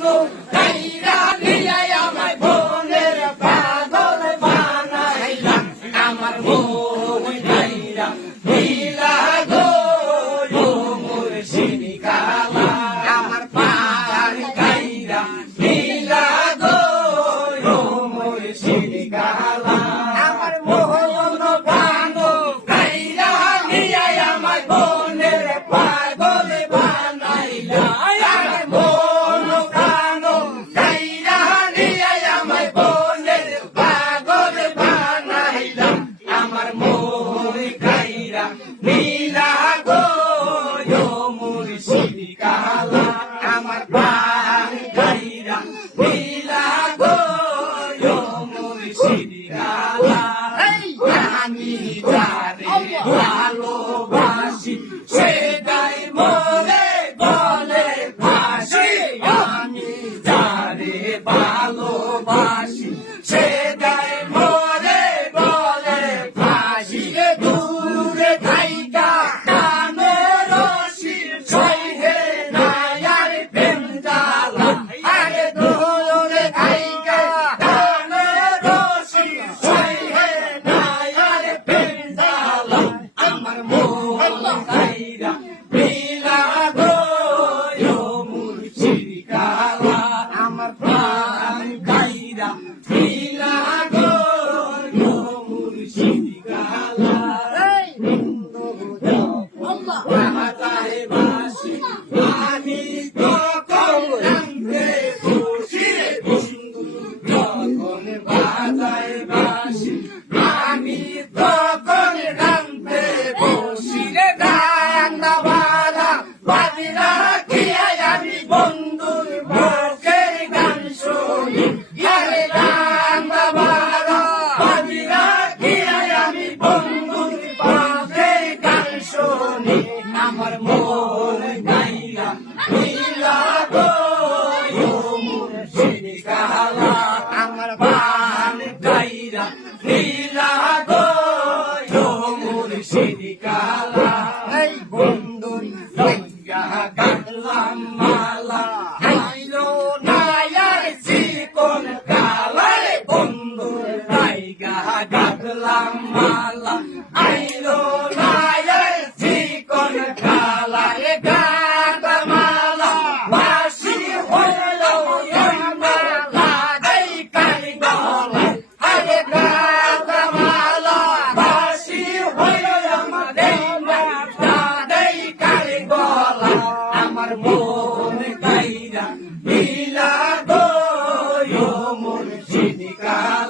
বানো কাইরা নিয়া আমায় বোনের পাগল বানাইলাম আমার মন কাইরা নীলা গো ও মুর্শিদি কালা আমার পার কাইরা নীলা গো ও মুর্শিদি কালা আমার মোহন বানো কাইরা নিয়া আমায় বোনের পাগল বানাইলাম আমার মন বানো কাইরা নিয়া আমায় বোনের পাগল বানাইলাম আমার মন কাইরা নীলা গো ও মুর্শিদি কালা আমার প্রাণ কাইরা নীলা গো ও মুর্শিদি কালা আমি যারে ভালোবাসি সেটাই মনে বলে ফাঁসি আমি যারে ভালোবাসি সেটাই মনে বলে ফাঁসি দূরে থাইকা কানে রশি সইহে নায়ার প্রেম জ্বালা আরে দূরে থাইকা কানে রশি সইহে নায়ার প্রেম জ্বালা আমার মন কাইরা নীলা গো ও মুর্শিদি কালা আমার প্রাণ কাইরা নীলা গো ও মুর্শিদি কালা বাজায় বাঁশি আমি তখন রামতে বসি বন্ধু যখন বাজায় বাঁশি আমি তখন রামতে বসি রে ডান্ডা বাঁধা বাজিরা খিয়া আমি বন্ধুর মুখের গান শুনি আরে ডান্ডা বাঁধা বাজিরা খিয়া আমি বন্ধুর মুখের গান শুনি আমার মন গাইরা নীলা গো ও মুর্শিদি কালা আমার প্রাণ গাইরা নীলা গো ও মুর্শিদি কালা এই বন্ধুর লইয়া গাঁথলাম মালা আইলো নায়ার চিকন কালা রে বন্ধুর লাইগা গাঁথলাম মালা আইলো নায়ার চিকন কালা রে গাঁথা মালা বাসি হইল মালা এই কালি গলা আরে গাঁথা মালা বাসি হইল আমাদের দাদাই কালি গলা আমার মন কাইরা নীলা গো ও মুর্শিদি কালা